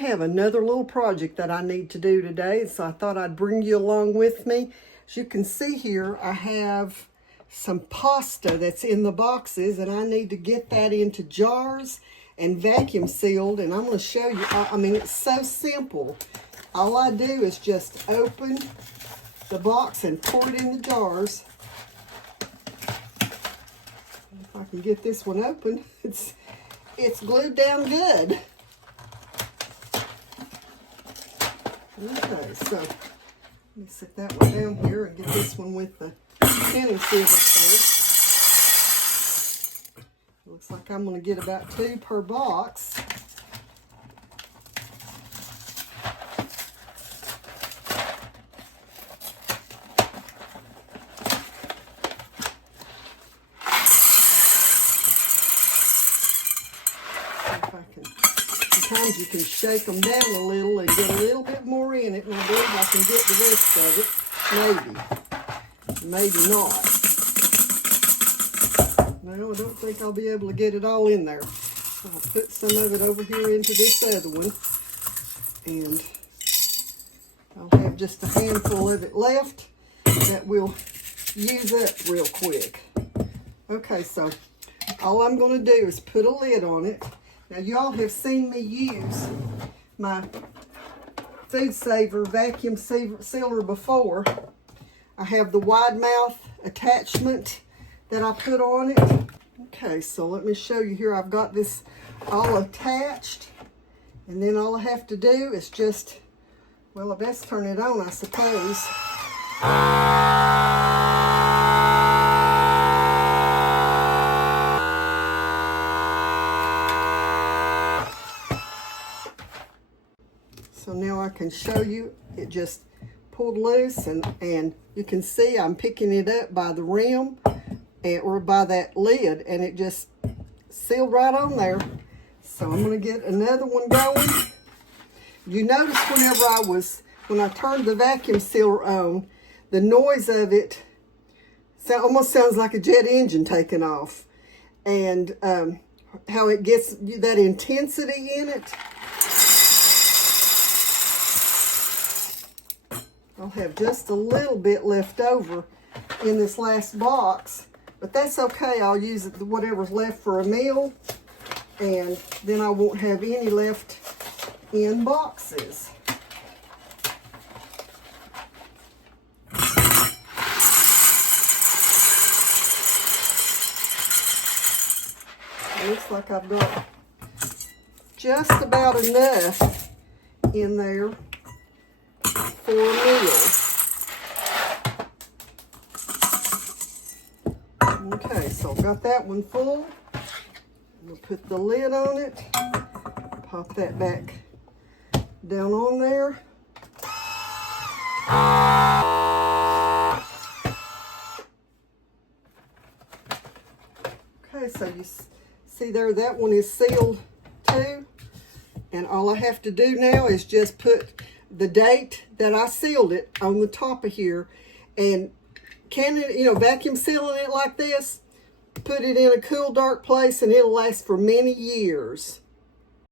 have another little project that I need to do today, so I thought I'd bring you along with me. As you can see here, I have some pasta that's in the boxes, and I need to get that into jars and vacuum sealed, and I'm going to show you. I mean, it's so simple. All I do is just open the box and pour it in the jars. If I can get this one open, it's glued down good. Okay, so let me set that one down here and get this one with the canning sieve up there. Looks like I'm going to get about 2 per box. Sometimes you can shake them down a little and get a little bit more in it, and I believe I can get the rest of it. Maybe not. No, I don't think I'll be able to get it all in there. I'll put some of it over here into this other one, and I'll have just a handful of it left that we'll use up real quick. Okay, so all I'm going to do is put a lid on it. Now, y'all have seen me use my Food Saver vacuum sealer before. I have the wide mouth attachment that I put on it. Okay, so let me show you here. I've got this all attached, and then all I have to do is just, well, I best turn it on, I suppose. So now I can show you, it just pulled loose, and you can see I'm picking it up by the rim or by that lid, and it just sealed right on there. So I'm going to get another one going. You notice when I turned the vacuum sealer on, the noise of it almost sounds like a jet engine taking off, and how it gets that intensity in it. I'll have just a little bit left over in this last box, but that's okay. I'll use whatever's left for a meal, and then I won't have any left in boxes. It looks like I've got just about enough in there for a meal. Okay, so I've got that one full. We'll put the lid on it. Pop that back down on there. Okay, so you see there, that one is sealed too. And all I have to do now is just put the date that I sealed it on the top of here, and vacuum sealing it like this, put it in a cool, dark place, and it'll last for many years.